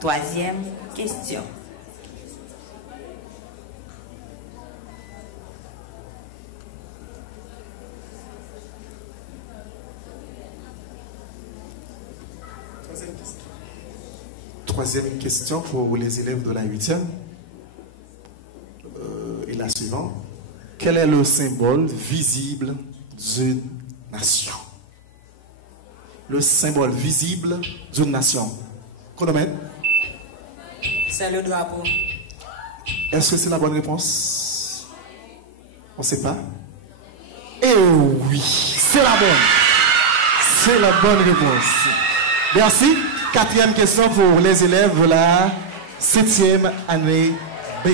Troisième question. Troisième question pour les élèves de la 8e. Et la suivante. Quel est le symbole visible d'une nation? Le symbole visible d'une nation. Chronomètre. C'est le drapeau. Est-ce que c'est la bonne réponse? On ne sait pas. Eh oui, c'est la bonne. C'est la bonne réponse. Merci. Quatrième question pour les élèves de la 7e année B.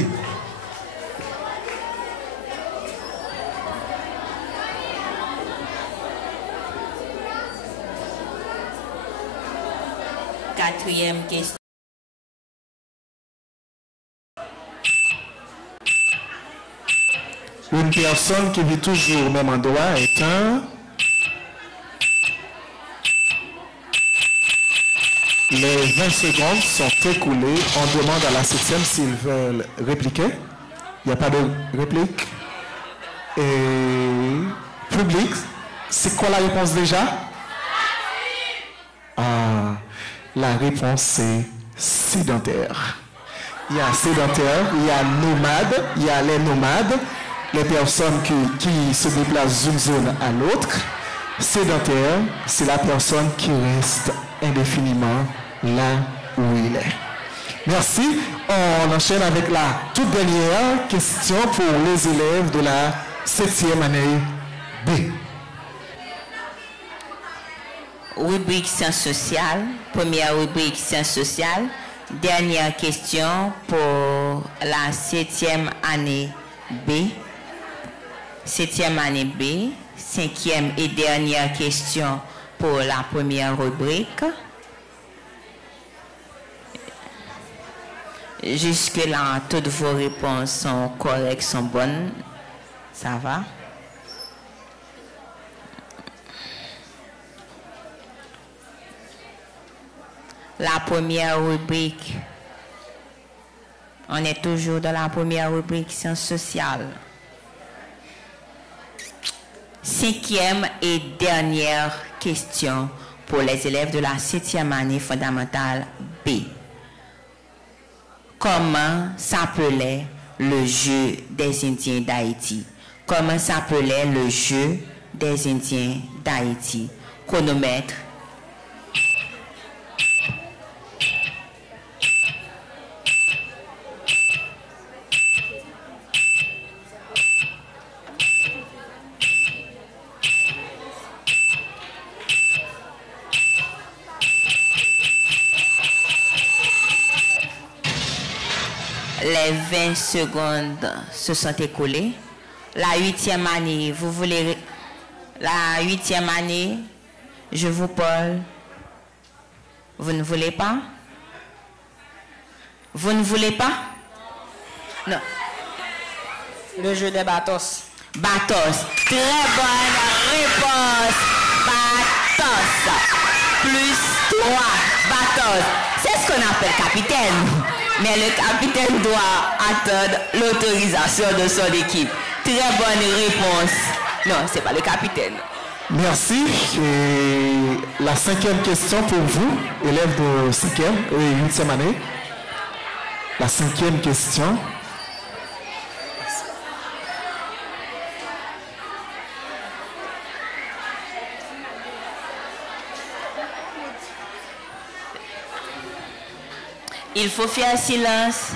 Quatrième question. Une personne qui vit toujours au même endroit est un... Les 20 secondes sont écoulées. On demande à la 7e s'ils veulent répliquer. Il n'y a pas de réplique. Et public, c'est quoi la réponse déjà? Ah, la réponse c'est sédentaire. Il y a sédentaire, il y a nomade, il y a les nomades, les personnes qui se déplacent d'une zone à l'autre. Sédentaire, c'est la personne qui reste indéfiniment là où il est. Merci. On enchaîne avec la toute dernière question pour les élèves de la 7e année B. Rubrique sciences sociales. Première rubrique sciences sociales. Dernière question pour la 7e année B. 7e année B. 5e et dernière question pour la première rubrique. Jusque-là, toutes vos réponses sont correctes, sont bonnes. Ça va? La première rubrique. On est toujours dans la première rubrique sciences sociales. 5e et dernière question pour les élèves de la 7e année fondamentale B. Comment s'appelait le jeu des Indiens d'Haïti? Comment s'appelait le jeu des Indiens d'Haïti? Chronomètre. Les 20 secondes se sont écoulées. La 8e année, vous voulez... La 8e année, je vous parle. Vous ne voulez pas? Vous ne voulez pas? Non. Le jeu des batos. Batos. Très bonne réponse. Batos. Plus 3. Batos. C'est ce qu'on appelle capitaine. Mais le capitaine doit attendre l'autorisation de son équipe. Très bonne réponse. Non, c'est pas le capitaine. Merci. Et la 5e question pour vous, élèves de 5e et 8e année. La 5e question. Il faut faire silence.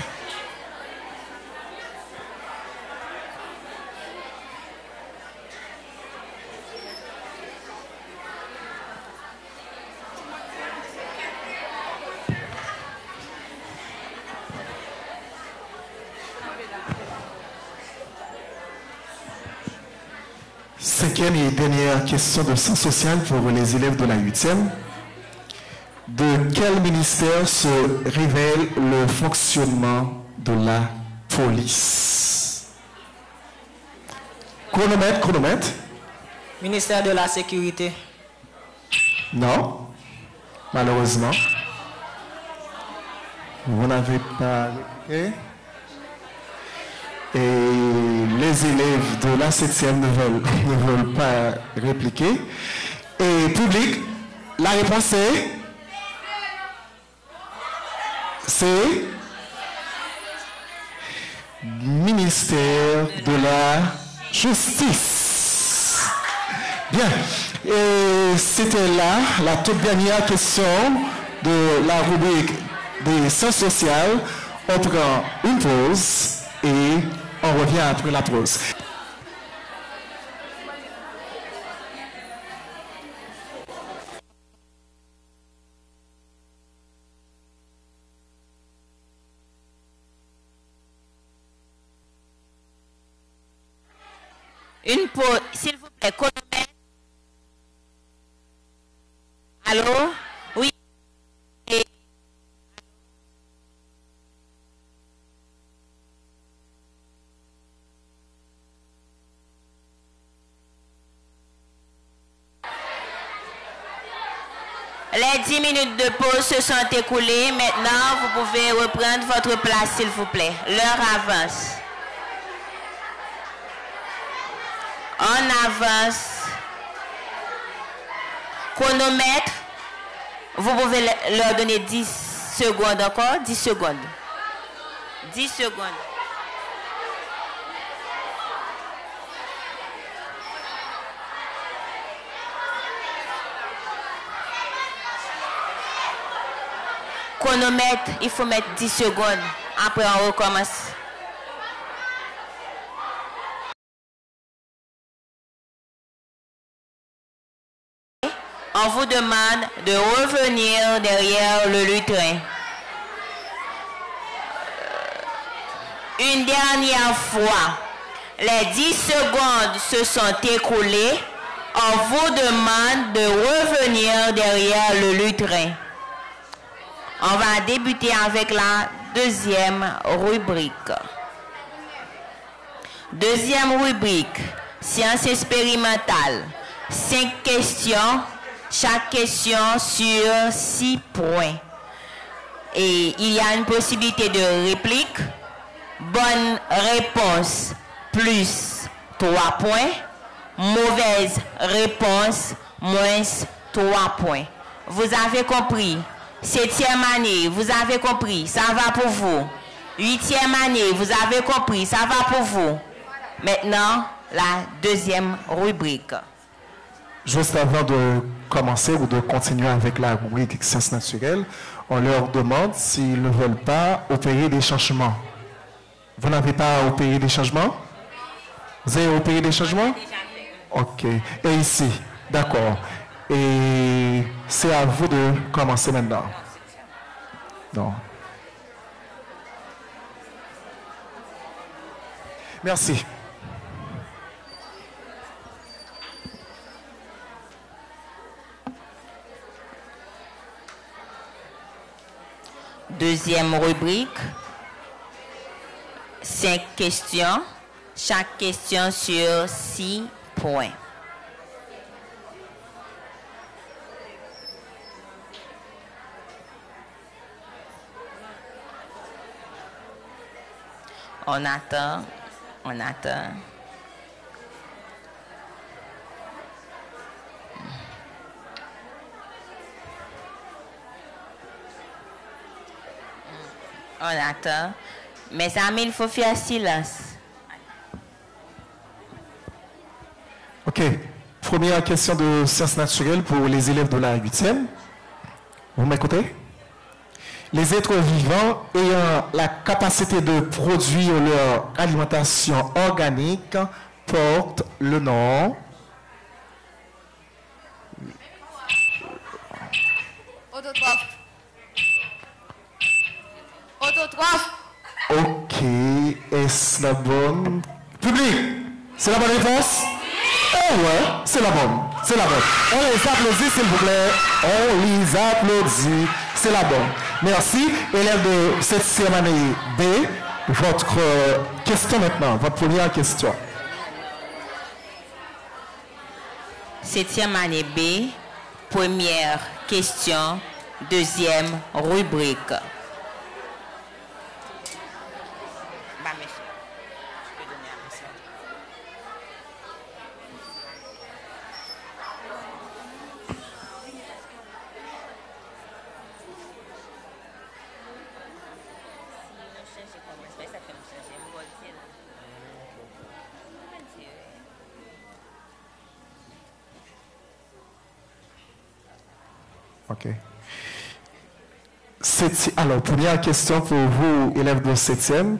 Cinquième et dernière question de sciences sociales pour les élèves de la 8e. De quel ministère se révèle le fonctionnement de la police? Chronomètre, chronomètre. Ministère de la Sécurité. Non, malheureusement. Vous n'avez pas répliqué. Et les élèves de la 7e ne veulent pas répliquer. Et public, la réponse c'est ministère de la Justice. Bien. Et c'était là la toute dernière question de la rubrique des sciences sociales. On prend une pause et on revient après la pause. Une pause, s'il vous plaît, chronomètre. Allô? Oui. Et... Les 10 minutes de pause se sont écoulées. Maintenant, vous pouvez reprendre votre place, s'il vous plaît. L'heure avance. On avance. Chronomètre. Vous pouvez leur donner 10 secondes encore. 10 secondes. 10 secondes. Chronomètre, il faut mettre 10 secondes. Après, on recommence. On vous demande de revenir derrière le lutrin. Une dernière fois, les 10 secondes se sont écoulées. On vous demande de revenir derrière le lutrin. On va débuter avec la deuxième rubrique. Deuxième rubrique, sciences expérimentales. 5 questions. Chaque question sur 6 points. Et il y a une possibilité de réplique. Bonne réponse, plus 3 points. Mauvaise réponse, moins 3 points. Vous avez compris? 7e année, vous avez compris? Ça va pour vous. 8e année, vous avez compris? Ça va pour vous. Maintenant, la deuxième rubrique. Juste avant de commencer ou de continuer avec la rubrique sciences naturelles, on leur demande s'ils ne veulent pas opérer des changements. Vous n'avez pas opéré des changements? Vous avez opéré des changements? Ok. Et ici, d'accord. Et c'est à vous de commencer maintenant. Non. Merci. Deuxième rubrique, 5 questions, chaque question sur 6 points. On attend, on attend. On attend. Mes amis, il faut faire silence. OK. Première question de sciences naturelles pour les élèves de la 8e. Vous m'écoutez? Les êtres vivants ayant la capacité de produire leur alimentation organique portent le nom... Autotrophe. Autotrophe. Ok, est-ce la bonne? Public, c'est la bonne réponse? Oh ouais, c'est la bonne, c'est la bonne. On les applaudit s'il vous plaît, on les applaudit, c'est la bonne. Merci, élève de 7e année B, votre question maintenant, votre première question. 7e année B, première question, deuxième rubrique. OK. Alors, première question pour vous, élèves de 7e,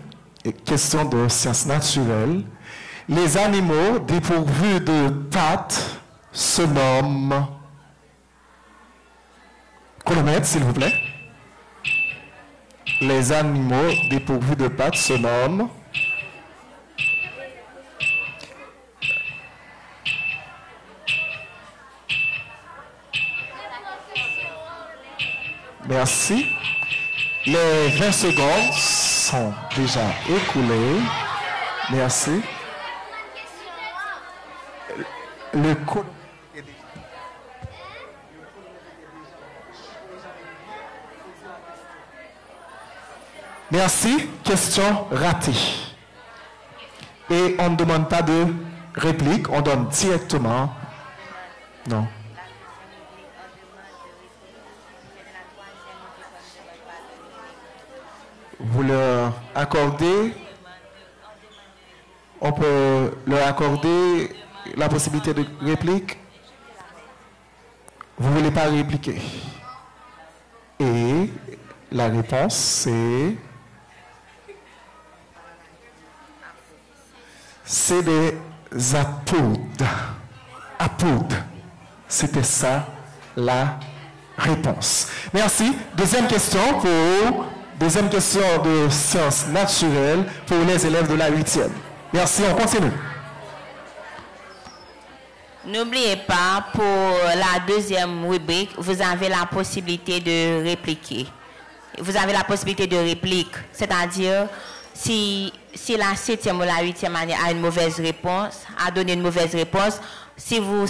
question de sciences naturelles. Les animaux dépourvus de pattes se nomment... Chronomètre, s'il vous plaît. Les animaux dépourvus de pattes se nomment... Merci. Les 20 secondes sont déjà écoulées. Merci. Le coup. Merci. Question ratée. Et on ne demande pas de réplique, on donne directement. Non. Vous leur accordez, on peut leur accorder la possibilité de réplique. Vous ne voulez pas répliquer. Et la réponse, c'est des apôdes. Apôdes. C'était ça la réponse. Merci. Deuxième question de sciences naturelles pour les élèves de la 8e. Merci, on continue. N'oubliez pas, pour la deuxième rubrique, vous avez la possibilité de répliquer. Vous avez la possibilité de réplique, c'est-à-dire si la 7e ou la 8e année a une mauvaise réponse, a donné une mauvaise réponse, si vous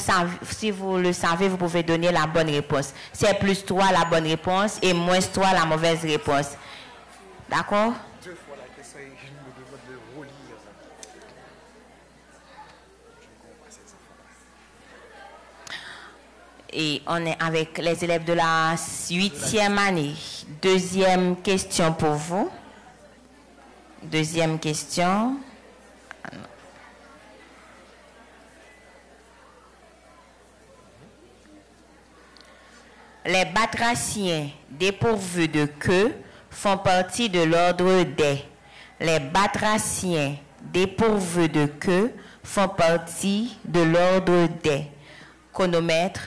le savez, vous pouvez donner la bonne réponse. C'est plus 3 la bonne réponse et moins 3 la mauvaise réponse. D'accord? Deux fois la question et je me demande de relire. Et on est avec les élèves de la 8e année. Deuxième question pour vous. Deuxième question. Les batraciens dépourvus de queue font partie de l'ordre des. Les batraciens dépourvus de queue font partie de l'ordre des. Chronomètre.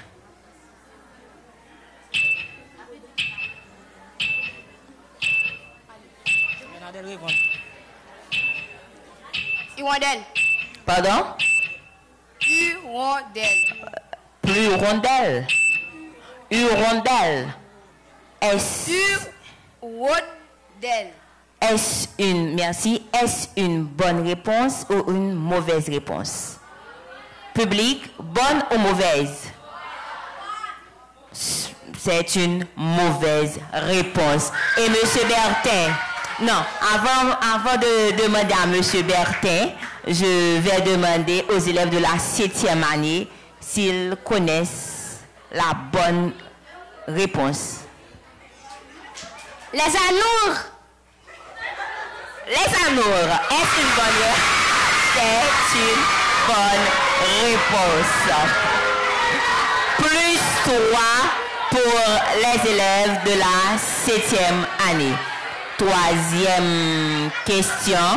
Hirondelle. Pardon? Hirondelle. Plus rondelle. Hirondelle. Est-ce une bonne réponse ou une mauvaise réponse? Public, bonne ou mauvaise? C'est une mauvaise réponse. Et M. Bertin, non, avant de demander à M. Bertin, je vais demander aux élèves de la 7e année s'ils connaissent la bonne réponse. Les anours. Les anours, est-ce une bonne réponse? C'est une bonne réponse. Plus 3 pour les élèves de la 7e année. Troisième question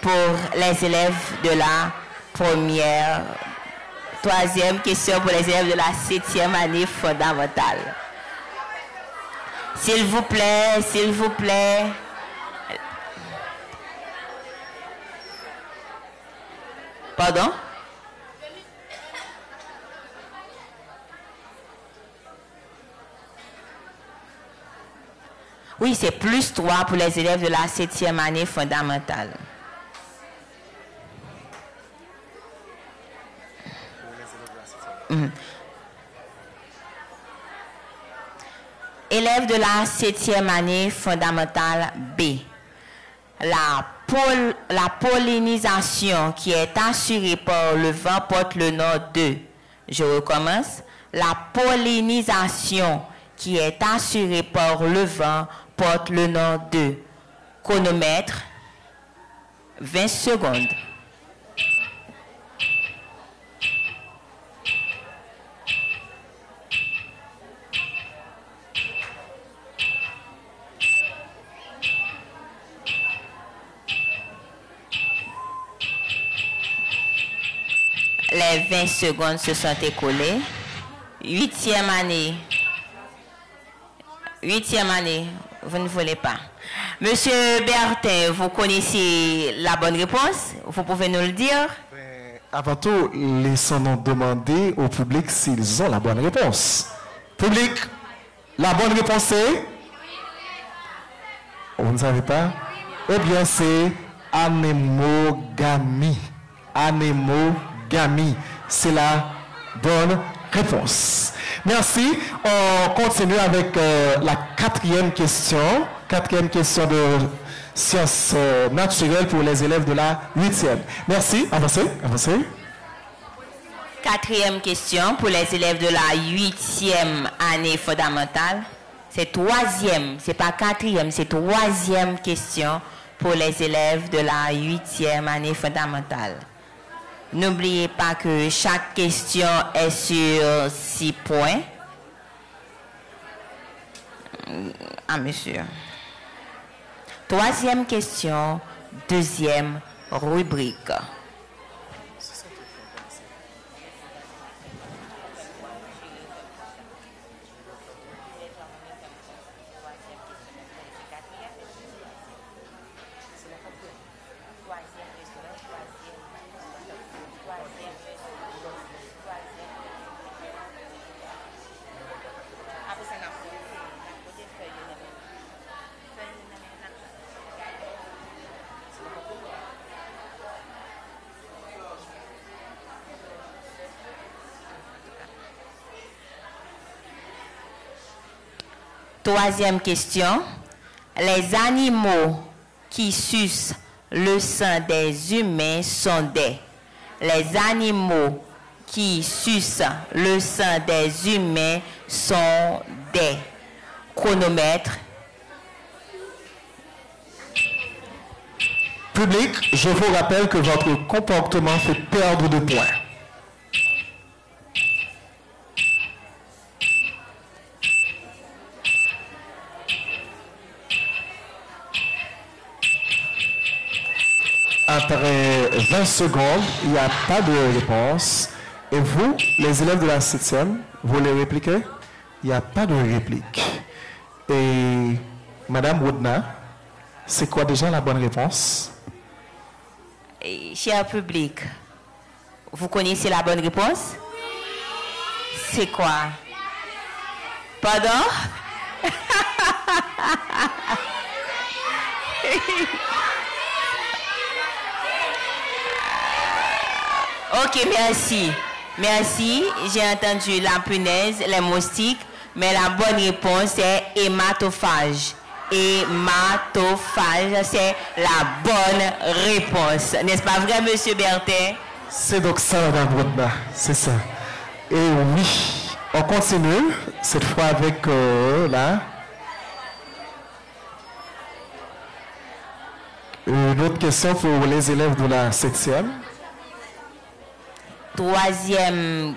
pour les élèves de la première. Troisième question pour les élèves de la 7e année fondamentale. S'il vous plaît, s'il vous plaît. Pardon? Oui, c'est plus 3 pour les élèves de la 7e année fondamentale. Élèves de la 7e année fondamentale B. La pollinisation qui est assurée par le vent porte le nom de. Je recommence. La pollinisation qui est assurée par le vent porte le nom de Chronomètre, 20 secondes. Les 20 secondes se sont écoulées. Huitième année, vous ne voulez pas. Monsieur Bertin, vous connaissez la bonne réponse? Vous pouvez nous le dire? Avant tout, laissons-nous demander au public s'ils ont la bonne réponse. Public, la bonne réponse est? Vous ne savez pas? Eh bien, c'est anémogamie. Anémogamie. C'est la bonne réponse. Merci. On continue avec la quatrième question. Quatrième question de sciences naturelles pour les élèves de la 8e. Merci. Avancez. Avancez. Quatrième question pour les élèves de la 8e année fondamentale. C'est troisième, c'est pas quatrième, c'est troisième question pour les élèves de la 8e année fondamentale. N'oubliez pas que chaque question est sur 6 points. Ah, monsieur. Troisième question, deuxième rubrique. Troisième question. Les animaux qui sucent le sang des humains sont des. Les animaux qui sucent le sang des humains sont des. Chronomètre. Public, je vous rappelle que votre comportement fait perdre de points. Après 20 secondes, il n'y a pas de réponse. Et vous, les élèves de la 7e, vous les répliquez? Il n'y a pas de réplique. Et Madame Woodna, c'est quoi déjà la bonne réponse? Cher public, vous connaissez la bonne réponse? C'est quoi? Pardon? Ok, merci. Merci. J'ai entendu la punaise, les moustiques, mais la bonne réponse est hématophage. Hématophage, c'est la bonne réponse. N'est-ce pas vrai, monsieur Bertin? C'est donc ça, Madame Rodna. C'est ça. Et oui, on continue, cette fois avec une autre question pour les élèves de la 7e. Troisième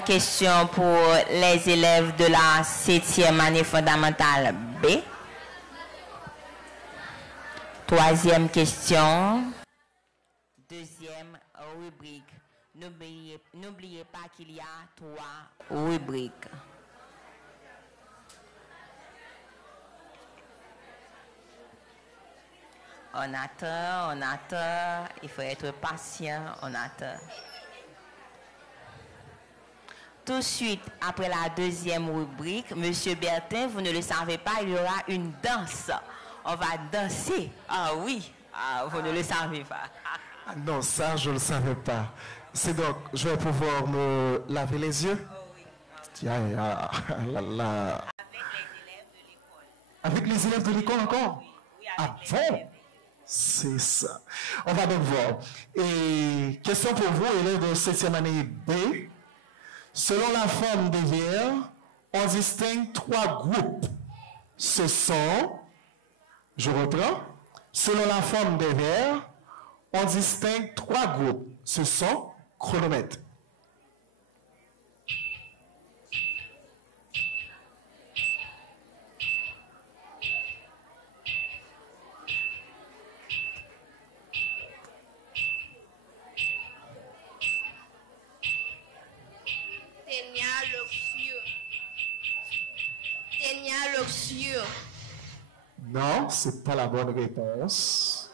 question pour les élèves de la 7e année fondamentale B. Troisième question. Deuxième rubrique. N'oubliez pas qu'il y a 3 rubriques. On attend, il faut être patient, on attend. Tout de suite, après la deuxième rubrique, Monsieur Bertin, vous ne le savez pas, il y aura une danse. On va danser. Ah oui, vous ne le savez pas. Non, ça, je ne le savais pas. C'est donc, je vais pouvoir me laver les yeux. Oh oui. Avec les élèves de l'école encore? Oui, avec les bon? élèves. C'est ça. On va donc voir. Et question pour vous, élèves de 7e année B. Selon la forme des vers, on distingue 3 groupes. Ce sont Je reprends. Selon la forme des vers, on distingue 3 groupes. Ce sont chronomètres. Non, c'est pas la bonne réponse.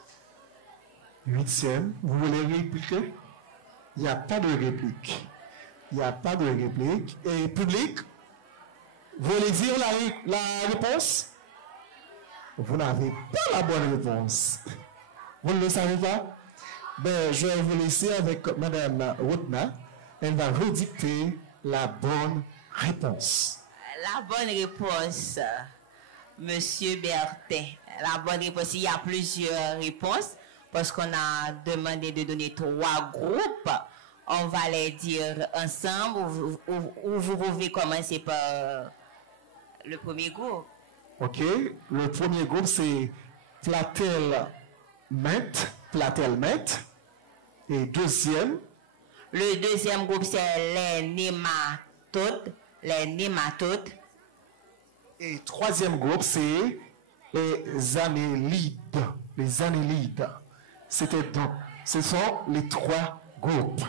8e, vous voulez répliquer? Il n'y a pas de réplique. Il n'y a pas de réplique. Et public, vous voulez dire la réponse? Vous n'avez pas la bonne réponse. Vous ne le savez pas? Ben, je vais vous laisser avec Madame Routna. Elle va redicter la bonne réponse. La bonne réponse, Monsieur Bertin. La bonne réponse, il y a plusieurs réponses parce qu'on a demandé de donner 3 groupes. On va les dire ensemble ou vous pouvez commencer par le premier groupe. OK. Le premier groupe, c'est Platelmet. Et deuxième? Le deuxième groupe, c'est les nématodes. Et troisième groupe, c'est les annélides. Les annélides. Ce sont les 3 groupes.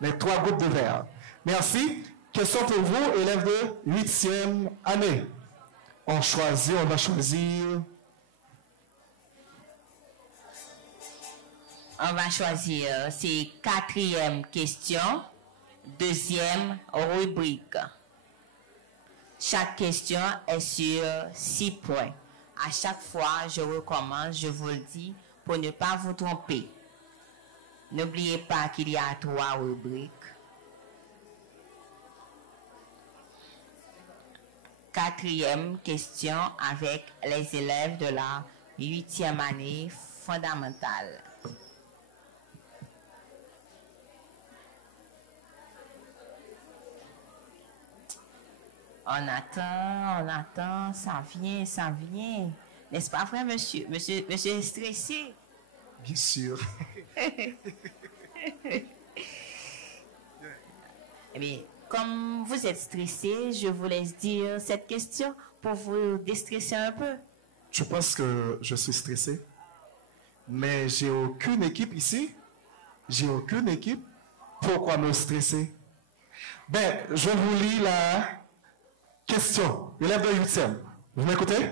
Les 3 groupes de vers. Merci. Question pour vous, élèves de 8e année. On va choisir. On va choisir, c'est 4e question, 2e rubrique. Chaque question est sur 6 points. À chaque fois, je recommence, je vous le dis, pour ne pas vous tromper. N'oubliez pas qu'il y a 3 rubriques. 4e question avec les élèves de la 8e année fondamentale. On attend, ça vient. N'est-ce pas vrai, monsieur? Monsieur est stressé. Bien sûr. Eh bien, comme vous êtes stressé, je vous laisse dire cette question pour vous déstresser un peu. Je pense que je suis stressé. Mais j'ai aucune équipe ici. J'ai aucune équipe. Pourquoi me stresser? Ben, je vous lis la question. Élève de 8e. Vous m'écoutez?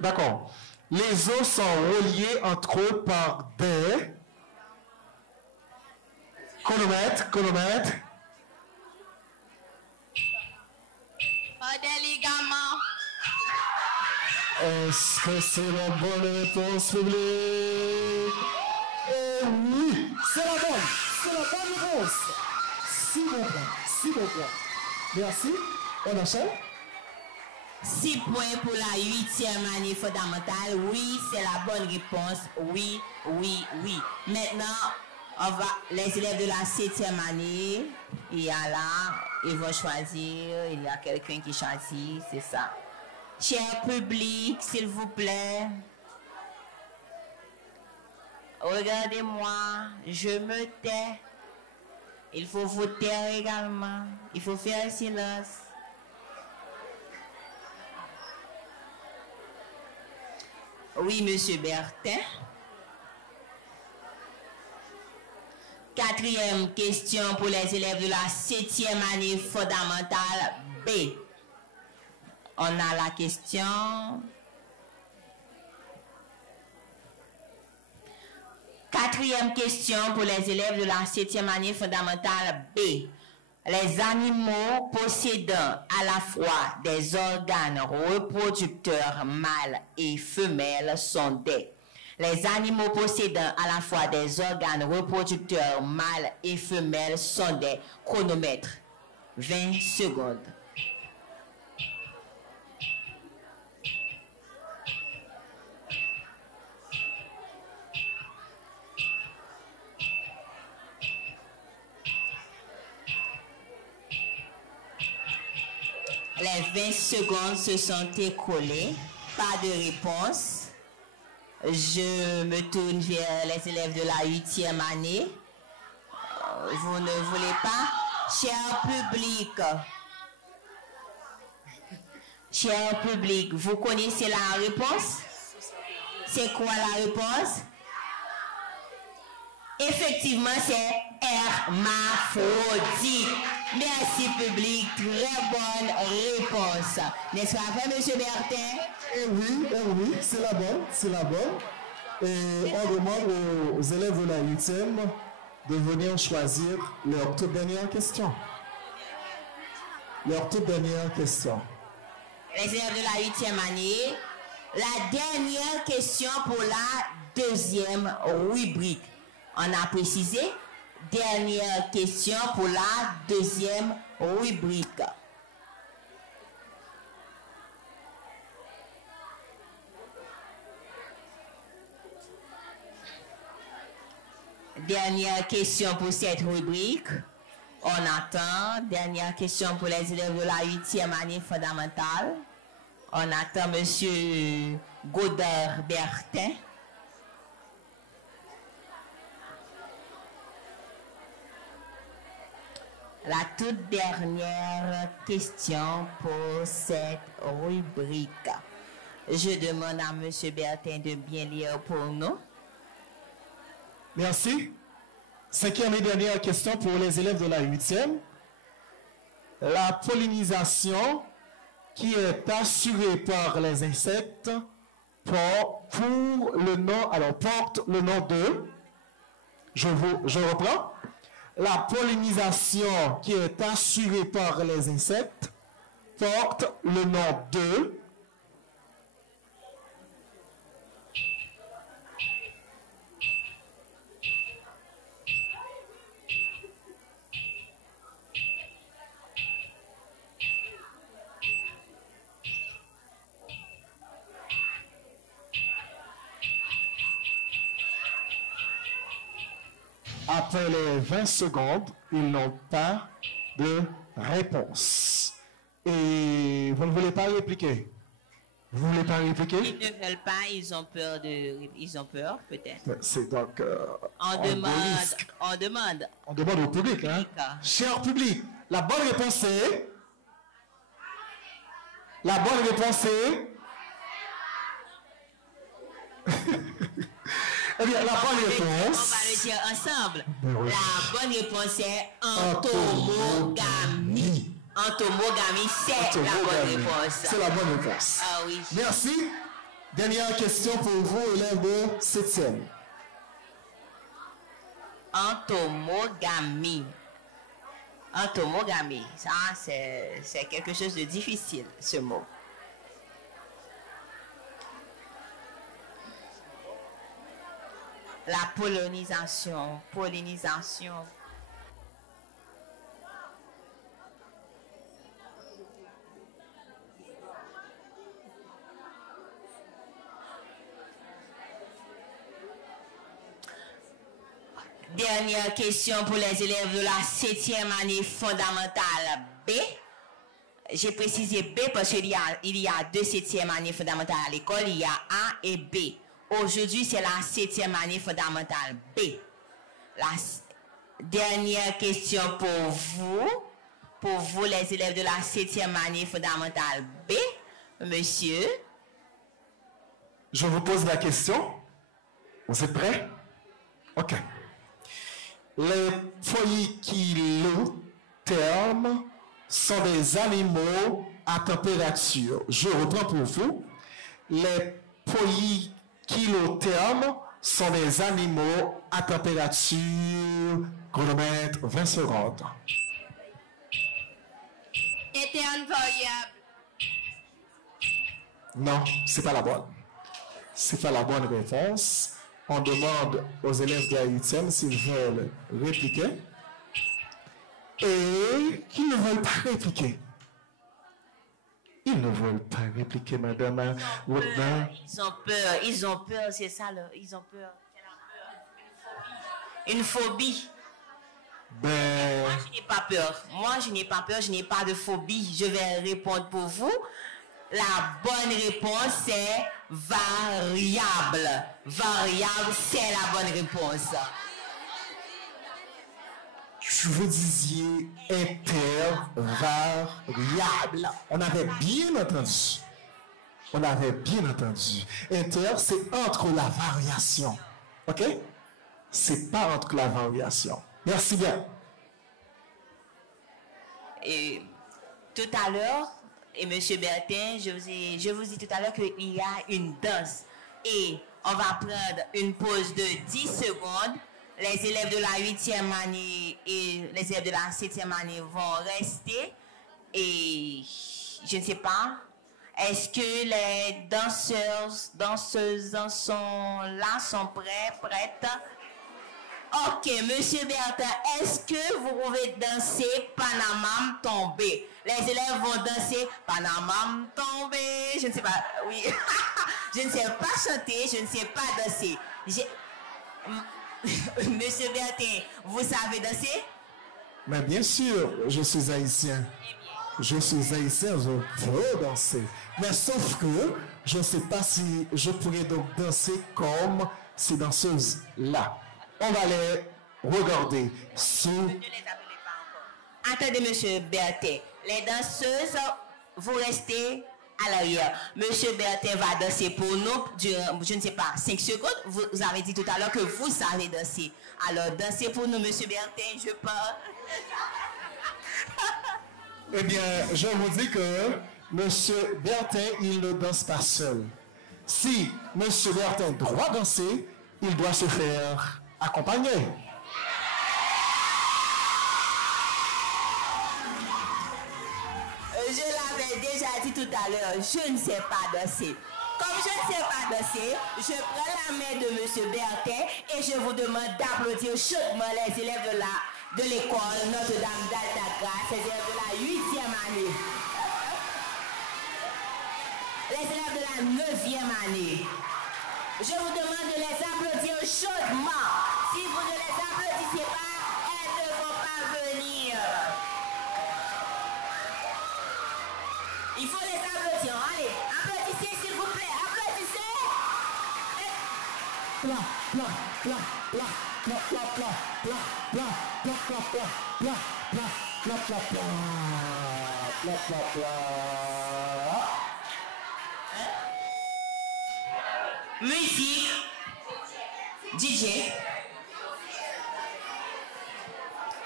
D'accord. Les os sont reliés entre eux par des chronomètres. Des ligaments. Est-ce que c'est la bonne réponse, publique? Eh oui, c'est la bonne réponse. 6 bons points. Merci. On enchaîne? 6 points pour la 8e année fondamentale. Oui, c'est la bonne réponse. Oui. Maintenant, les élèves de la 7e année, ils vont choisir. Il y a quelqu'un qui choisit, c'est ça. Cher public, s'il vous plaît, regardez-moi, je me tais. Il faut vous taire également. Il faut faire silence. Oui, monsieur Bertin. 4e question pour les élèves de la 7e année fondamentale B. On a la question. 4e question pour les élèves de la 7e année fondamentale B. Les animaux possédant à la fois des organes reproducteurs mâles et femelles sont des. Les animaux possédant à la fois des organes reproducteurs mâles et femelles sont des chronomètres. 20 secondes. Les 20 secondes se sont écoulées. pas de réponse, je me tourne vers les élèves de la 8e année. Vous ne voulez pas? Cher public, vous connaissez la réponse? C'est quoi la réponse? Effectivement, c'est hermaphrodite. Merci public, très bonne réponse. N'est-ce pas vrai, monsieur Bertin? Eh oui, c'est la bonne. Et on demande aux élèves de la 8e de venir choisir leur toute dernière question. Les élèves de la 8e année, la dernière question pour la 2e rubrique. On a précisé, dernière question pour la 2e rubrique. Dernière question pour cette rubrique. On attend. Dernière question pour les élèves de la 8e année fondamentale. On attend monsieur Godard Bertin. La toute dernière question pour cette rubrique. Je demande à monsieur Bertin de bien lire pour nous. Merci. 5e et dernière question pour les élèves de la 8e. La pollinisation qui est assurée par les insectes porte le nom de... Je reprends. La pollinisation qui est assurée par les insectes porte le nom de... Après les 20 secondes, ils n'ont pas de réponse. Et vous ne voulez pas répliquer? Vous ne voulez pas répliquer? Ils ne veulent pas, ils ont peur peut-être. C'est donc... On demande au public, hein? Cher public, la bonne réponse est... Eh bien, la bonne réponse... On va le dire ensemble. Oui. La bonne réponse est entomogamie. Entomogamie, c'est la bonne réponse. C'est la bonne réponse. Ah oui. Merci. Dernière question pour vous, élèves de 7e. Entomogamie. Entomogamie. Ça, c'est quelque chose de difficile, ce mot. La pollinisation. Dernière question pour les élèves de la 7e année fondamentale B. J'ai précisé B parce qu'il y a 2 7e années fondamentales à l'école. Il y a A et B. Aujourd'hui, c'est la 7e année fondamentale B. La dernière question pour vous les élèves de la 7e année fondamentale B. Monsieur. Je vous pose la question. Vous êtes prêts? OK. Les poikilothermes sont des animaux à température. Je reprends pour vous. Les poikilothermes sont des animaux à température chronomètre 20 secondes. Était incroyable. Non, c'est pas la bonne. C'est pas la bonne réponse. On demande aux élèves de la 8e s'ils veulent répliquer. Et qu'ils ne veulent pas répliquer. Ils ne veulent pas répliquer, madame. Ils ont peur, c'est ça, ils ont peur. Une phobie. Ben... Moi, je n'ai pas peur. Je n'ai pas de phobie. Je vais répondre pour vous. La bonne réponse, c'est variable. Variable, c'est la bonne réponse. Vous disiez intervariable. On avait bien entendu. On avait bien entendu. Inter, c'est entre la variation. OK? C'est pas entre la variation. Merci bien. Et tout à l'heure, et Monsieur Bertin, je vous dis tout à l'heure qu'il y a une danse. Et on va prendre une pause de 10 secondes. Les élèves de la 8e année et les élèves de la 7e année vont rester. Et je ne sais pas, est-ce que les danseuses sont là, sont prêtes? Ok, Monsieur Bertin, est-ce que vous pouvez danser Panamam tombé? Les élèves vont danser Panamam tombé. Je ne sais pas, oui. Je ne sais pas chanter, je ne sais pas danser. Monsieur Bertin, vous savez danser? Mais bien sûr, je suis haïtien. Je suis haïtien, je peux danser. Mais sauf que je ne sais pas si je pourrais donc danser comme ces danseuses-là. On va les regarder sous... Ne les appelez pas encore. Attendez, Monsieur Bertin. Les danseuses, vous restez à l'arrière. Monsieur Bertin va danser pour nous durant, je ne sais pas, 5 secondes. Vous avez dit tout à l'heure que vous savez danser. Alors, dansez pour nous, Monsieur Bertin, je pars. Eh bien, je vous dis que Monsieur Bertin, il ne danse pas seul. Si Monsieur Bertin doit danser, il doit se faire accompagner. Je l'avais déjà dit tout à l'heure, je ne sais pas danser. Comme je ne sais pas danser, je prends la main de M. Bertin et je vous demande d'applaudir chaudement les élèves de l'école Notre-Dame d'Altagrace, les élèves de la 8e année. Les élèves de la 9e année. Je vous demande de les applaudir chaudement. Si vous ne les applaudissez pas, elles ne vont pas venir. Il faut les applaudir. Allez, applaudissez s'il vous plaît. Applaudissez. Pla, pla, pla, pla, pla, pla, pla, pla, pla, pla, pla, pla, pla, pla, pla, pla, pla, pla. Musique. DJ.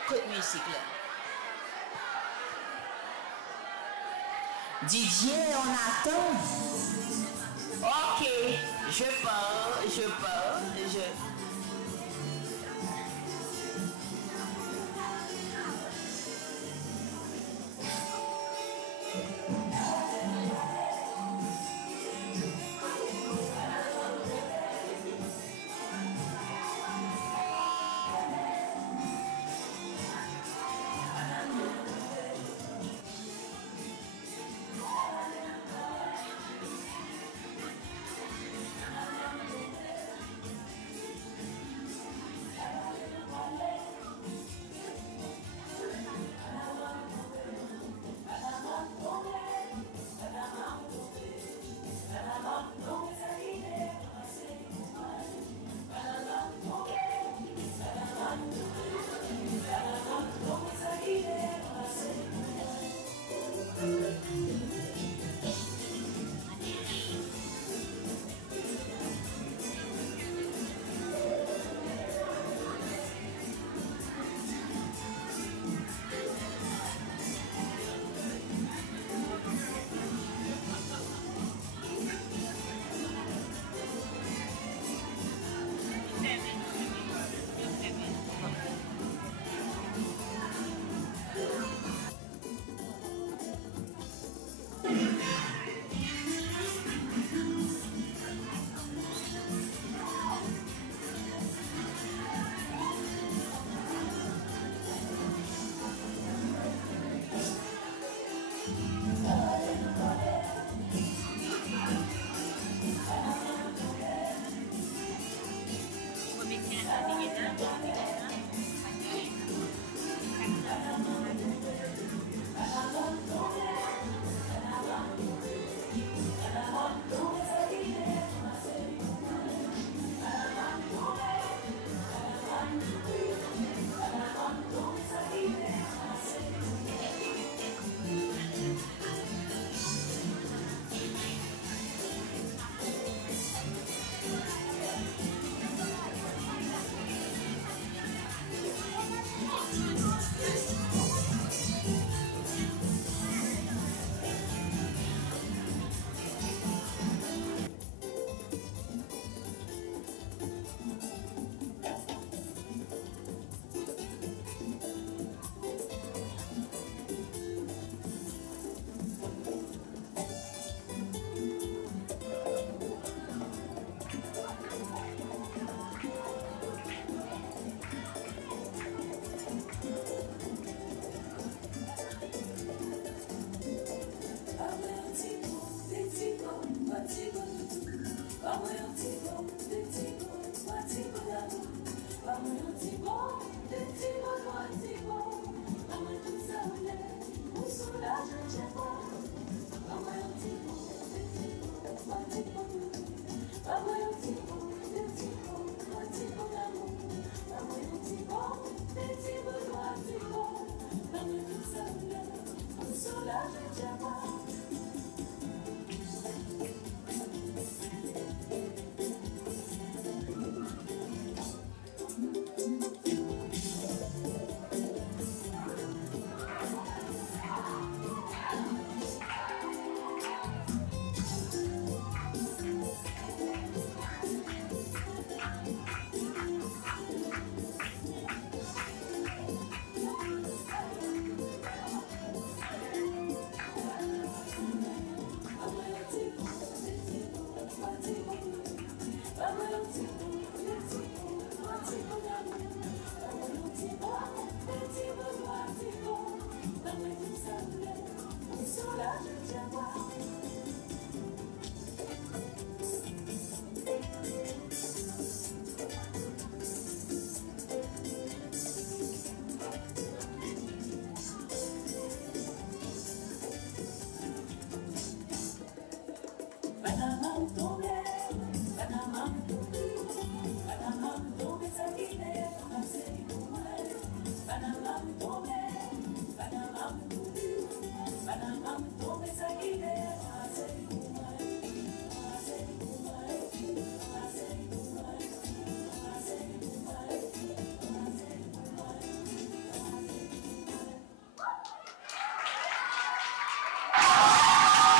Coup de musique là. DJ, on attend. Ok, je pars.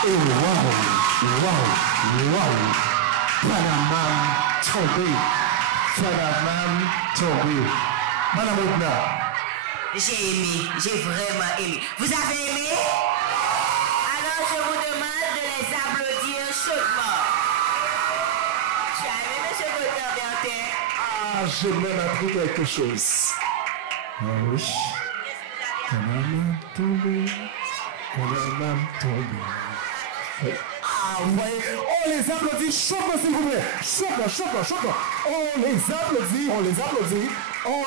Et wow, Panamam tombé, Panamam tombé. Madame Oudna. J'ai aimé, j'ai vraiment aimé. Vous avez aimé? Alors je vous demande de les applaudir chaudement. Tu as aimé, M. Gauthier Bertin? Ah, j'ai même appris quelque chose. Ah oui. Panamam tombé, Panamam tombé. Ah ouais, on les applaudit chaudement s'il vous plaît. Chaudement. On les applaudit. Oh,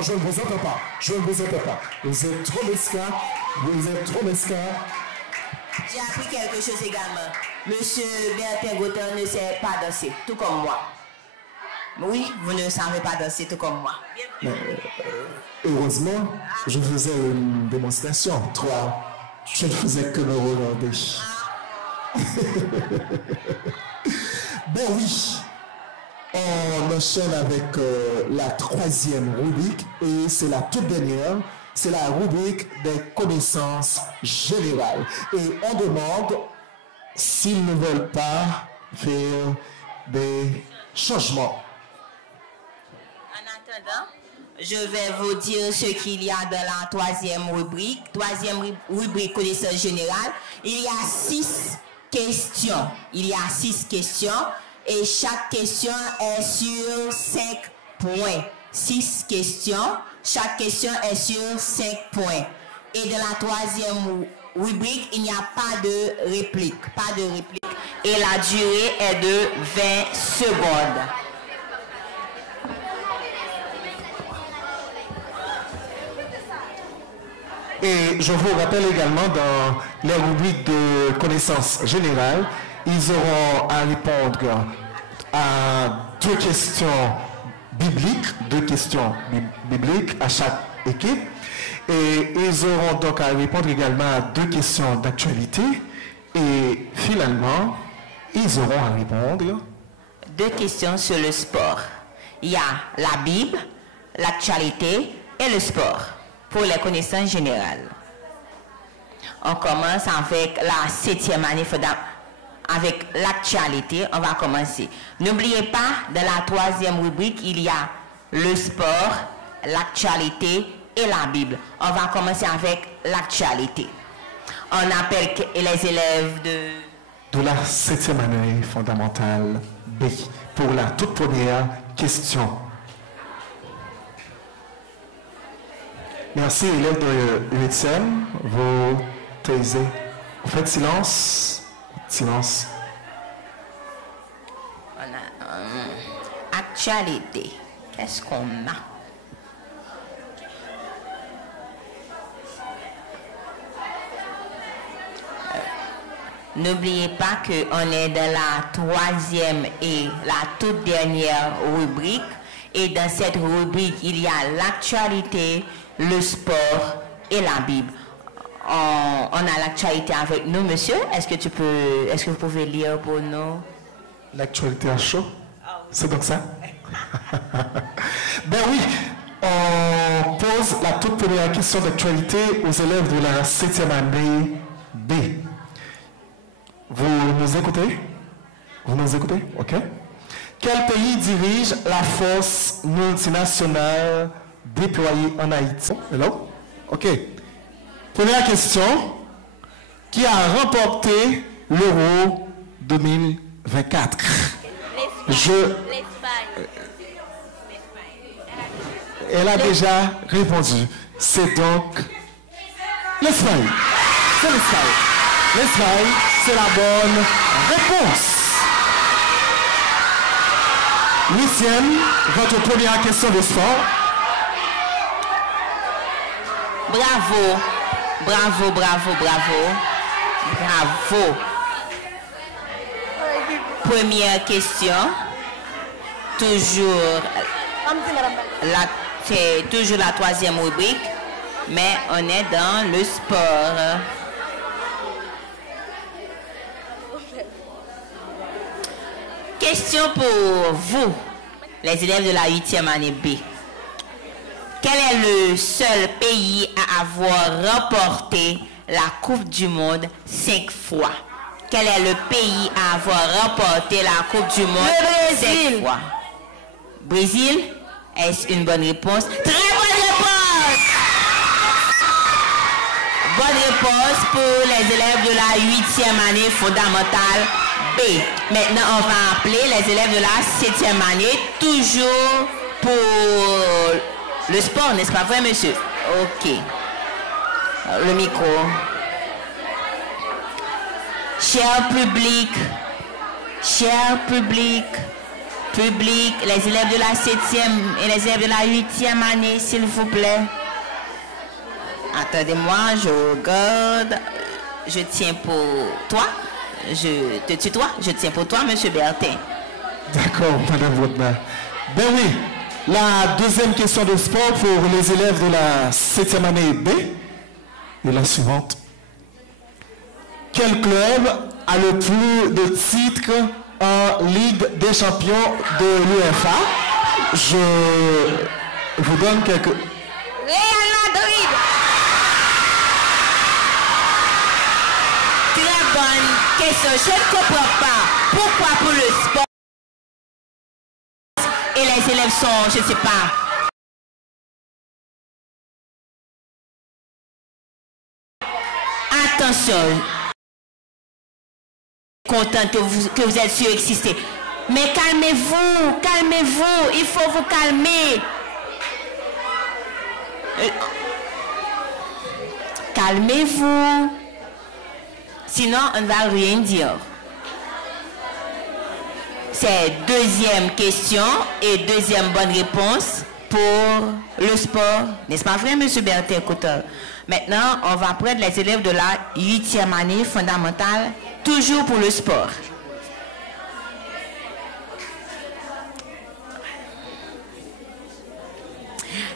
je ne vous entends pas. Vous êtes trop mesquins. J'ai appris quelque chose également. Monsieur Bertin Gauthier ne sait pas danser, tout comme moi. Oui, vous ne savez pas danser, tout comme moi. Heureusement, je faisais une démonstration. Toi, je ne faisais que me regarder. Ben oui, on enchaîne avec la troisième rubrique et c'est la toute dernière. C'est la rubrique des connaissances générales. Et on demande s'ils ne veulent pas faire des changements. En attendant, je vais vous dire ce qu'il y a dans la troisième rubrique. Troisième rubrique connaissance générale. Il y a 6 questions. Et chaque question est sur 5 points. 6 questions. Chaque question est sur 5 points. Et dans la troisième rubrique, il n'y a pas de réplique. Et la durée est de 20 secondes. Et je vous rappelle également dans les rubriques de connaissances générales, ils auront à répondre à 2 questions bibliques à chaque équipe. Et ils auront donc à répondre également à 2 questions d'actualité. Et finalement, ils auront à répondre 2 questions sur le sport. Il y a la Bible, l'actualité et le sport pour les connaissances générales. On commence avec la 7e année avec l'actualité. On va commencer. N'oubliez pas, dans la troisième rubrique, il y a le sport, l'actualité et la Bible. On va commencer avec l'actualité. On appelle les élèves de la 7e année fondamentale B pour la toute première question. Merci, élèves de 8e. Vous taisez. Vous faites silence. Silence. On a actualité. Qu'est-ce qu'on a? N'oubliez pas qu'on est dans la troisième et la toute dernière rubrique. Et dans cette rubrique, il y a l'actualité, le sport et la Bible. On a l'actualité avec nous, monsieur. Est-ce que vous pouvez lire pour nous? L'actualité à chaud? C'est donc ça? Ben oui, on pose la toute première question d'actualité aux élèves de la 7e année B. Vous nous écoutez? OK. Quel pays dirige la force multinationale déployée en Haïti? Hello? OK. Première question. Qui a remporté l'Euro 2024? Elle a déjà répondu. C'est donc l'Espagne. C'est l'Espagne. L'Espagne, c'est la bonne réponse. Lucienne, votre première question de sport. Bravo. première question. C'est toujours la troisième rubrique, mais on est dans le sport. Question pour vous, les élèves de la 8e année B. Quel est le seul pays à avoir remporté la Coupe du Monde 5 fois? Quel est le pays à avoir remporté la Coupe du Monde 5 fois? Brésil? Est-ce une bonne réponse? Très bonne réponse! Bonne réponse pour les élèves de la 8e année fondamentale B. Maintenant, on va appeler les élèves de la 7e année, toujours pour le sport, n'est-ce pas vrai, monsieur? Ok. Le micro. Cher public, les élèves de la 7e et les élèves de la 8e année, s'il vous plaît. Attendez-moi, je regarde. Je tiens pour toi. Je te tutoie. Je tiens pour toi, monsieur Bertin. D'accord, madame Vodna. Ben oui, la deuxième question de sport pour les élèves de la 7e année B est la suivante. Quel club a le plus de titres en Ligue des champions de l'UEFA? Je vous donne quelques... Real Madrid. Très bonne question. Je ne comprends pas pourquoi pour le sport et les élèves sont, je ne sais pas. Attention. Content que vous êtes surexcité. Mais calmez-vous, il faut vous calmer. Calmez-vous. Sinon, on ne va rien dire. C'est deuxième question et deuxième bonne réponse pour le sport. N'est-ce pas vrai, monsieur Bertin Couteur? Maintenant, on va prendre les élèves de la 8e année fondamentale, toujours pour le sport.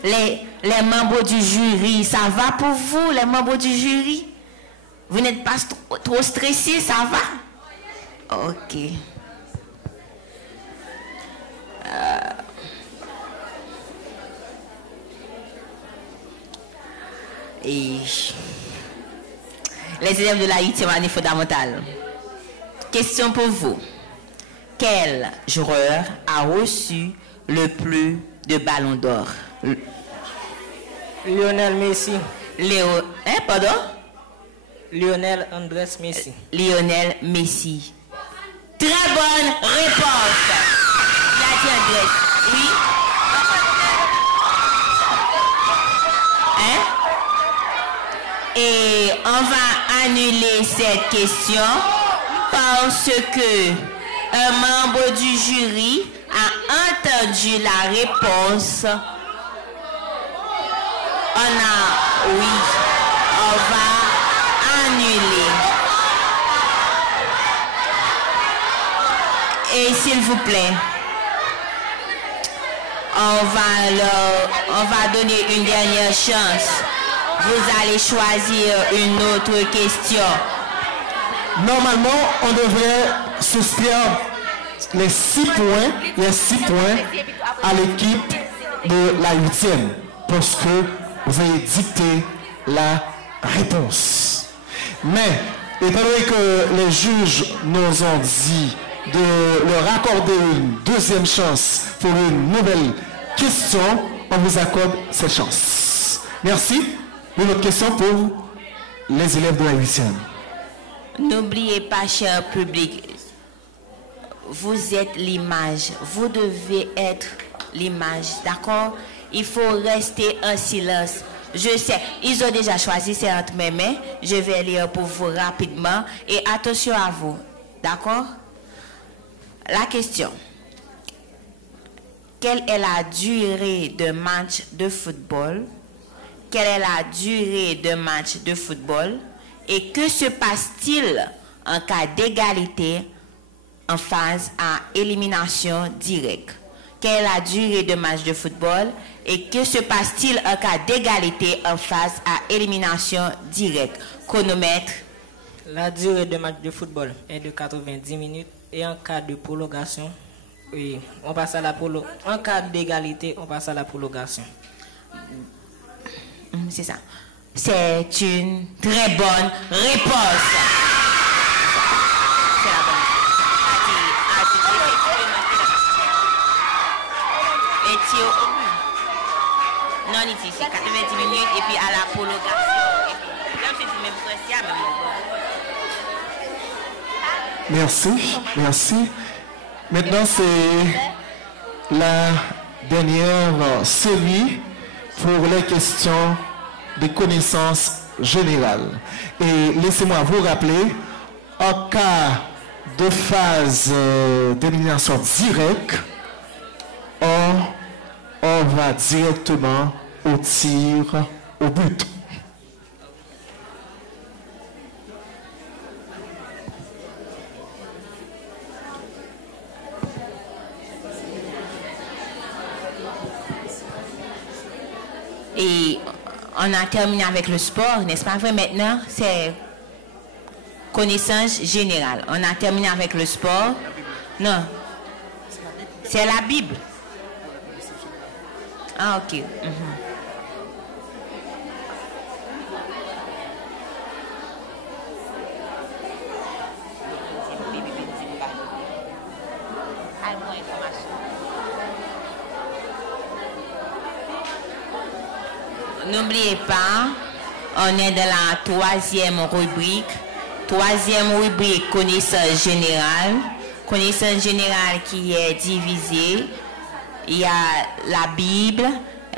Les membres du jury, ça va pour vous, les membres du jury? Vous n'êtes pas trop stressés, ça va? Ok. Et les élèves de la 8e année fondamentale. Question pour vous. Quel joueur a reçu le plus de ballons d'or? Lionel Messi. Pardon? Lionel Andrés Messi. Lionel Messi. Très bonne réponse. Il a dit Andrés. Oui. Et on va annuler cette question parce que un membre du jury a entendu la réponse. Oui, on va annuler. Et s'il vous plaît, on va donner une dernière chance. Vous allez choisir une autre question. Normalement, on devrait soustraire les 6 points à l'équipe de la 8e parce que vous avez dicté la réponse. Mais, étant donné que les juges nous ont dit de leur accorder une deuxième chance pour une nouvelle question, on vous accorde cette chance. Merci. Une autre question pour les élèves de la 8e. N'oubliez pas, cher public, vous êtes l'image. Vous devez être l'image, d'accord? Il faut rester en silence. Je sais, ils ont déjà choisi, c'est entre mes mains. Je vais lire pour vous rapidement. Et attention à vous, d'accord? La question. Quelle est la durée de match de football? Quelle est la durée de match de football? Et que se passe-t-il en cas d'égalité en phase à élimination directe? Quelle est la durée de match de football et que se passe-t-il en cas d'égalité en phase à élimination directe? Chronomètre. La durée de match de football est de 90 minutes et en cas de prolongation, oui, on passe à la en cas d'égalité, on passe à la prolongation. C'est ça. C'est une très bonne réponse. C'est la bonne. Non, ici, c'est 90 minutes et puis à la prolongation. Et puis, comme je dis, même presque, Merci, merci. Maintenant, c'est la dernière série pour les questions de connaissances générales. Et laissez-moi vous rappeler, en cas de phase d'élimination directe, on va directement au tir au but. Et on a terminé avec le sport, n'est-ce pas vrai? Maintenant, c'est connaissance générale. On a terminé avec le sport. Non. C'est la Bible. Ah, ok. N'oubliez pas, on est dans la troisième rubrique. Troisième rubrique, connaissance générale. Connaissance générale qui est divisée. Il y a la Bible,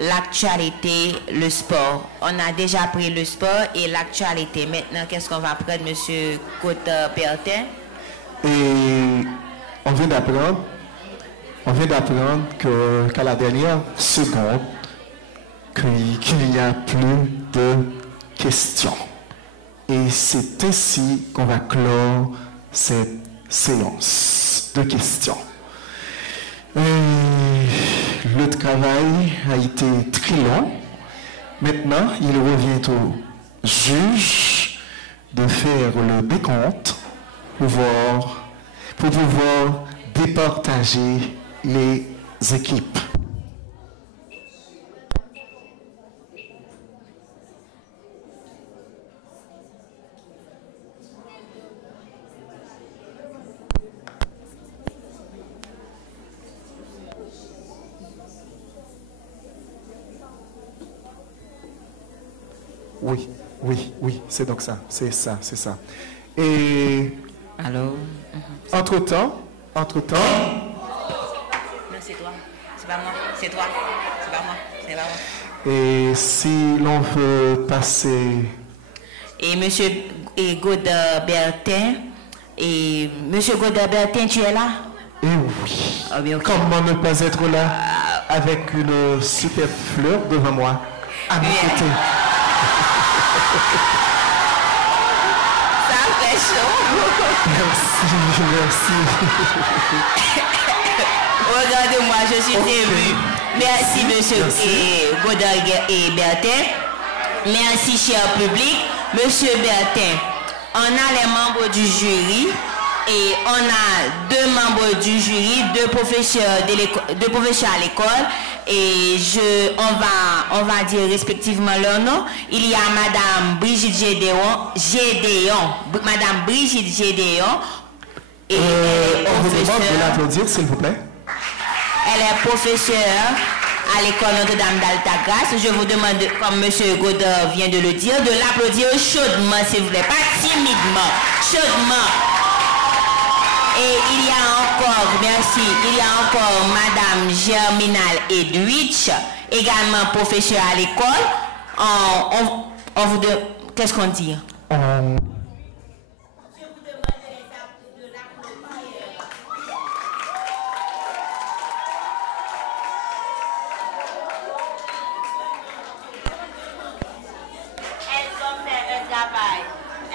l'actualité, le sport. On a déjà pris le sport et l'actualité. Maintenant, qu'est-ce qu'on va prendre, M. Côte-Bertin? Et on vient d'apprendre qu'à la dernière seconde, qu'il n'y a plus de questions. Et c'est ainsi qu'on va clore cette séance de questions. Le travail a été très long. Maintenant, il revient au juge de faire le décompte pour pouvoir départager les équipes. Oui, c'est donc ça, c'est ça. Et Allô? entre-temps. Non, c'est toi. C'est pas moi. C'est toi. C'est pas moi. C'est pas moi. Et si l'on veut passer... Et monsieur Godin-Bertin, tu es là? Eh oui. Ah, bien, okay. Comment ne pas être là avec une super fleur devant moi, à mes côtés. Ça fait chaud. Merci. Regardez-moi, je suis ému. Merci, monsieur Godin-Bertin. Merci, cher public. Monsieur Bertin, on a les membres du jury et on a deux membres du jury, deux professeurs à l'école et on va dire respectivement leur nom. Il y a Madame Brigitte Gédéon. Madame Brigitte Gédéon. Et on vous demande de l'applaudir, s'il vous plaît. Elle est professeure à l'école Notre-Dame d'Altagrace. Je vous demande, comme M. Godin vient de le dire, de l'applaudir chaudement, s'il vous plaît. Pas timidement, chaudement. Et il y a encore Madame Germinal Edwidge, également professeure à l'école. On vous demande, qu'est-ce qu'on dit?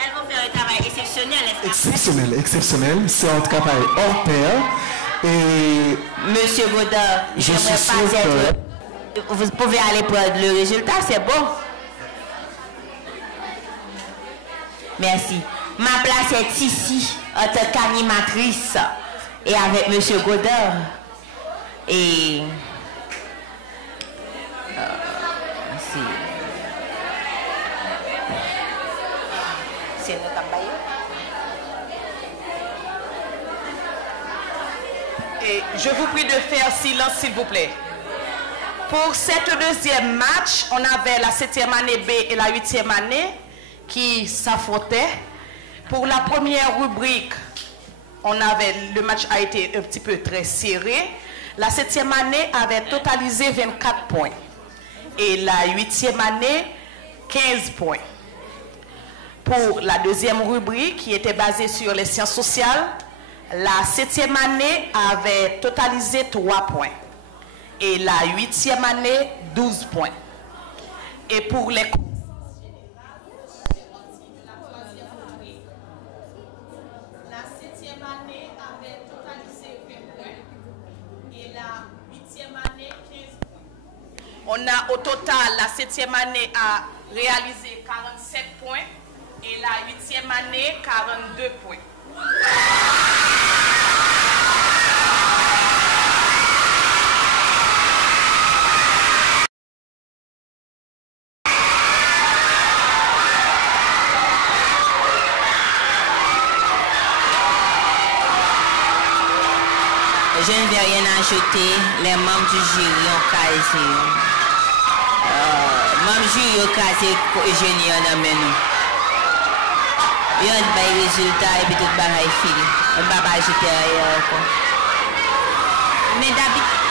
Elles vont faire un travail exceptionnel, n'est-ce exceptionnel, exceptionnel. C'est un travail hors pair. Et Monsieur Godard, je suis j'aimerais sûr pas être... Vous pouvez aller prendre le résultat, c'est bon. Merci. Ma place est ici, en tant qu'animatrice, et avec Monsieur Godard. Et... c'est notre campagne. Et je vous prie de faire silence, s'il vous plaît. Pour cette deuxième match, on avait la 7e année B et la 8e année qui s'affrontaient. Pour la première rubrique, le match a été un petit peu très serré. La 7e année avait totalisé 24 points. Et la 8e année, 15 points. Pour la deuxième rubrique, qui était basée sur les sciences sociales, la 7e année avait totalisé 3 points. Et la 8e année, 12 points. Et pour les... La 7e année avait totalisé 20 points. Et la 8e année, 15 points. On a au total, la 7e année a réalisé 47 points. Et la 8e année, 42 points. Je ne vais rien ajouter. Les membres du jury ont casé. Membres du jury ont casé génie en amène. Il y a un résultat et puis tout le monde est fini. On ne va pas ajouter rien. Mais d'habitude.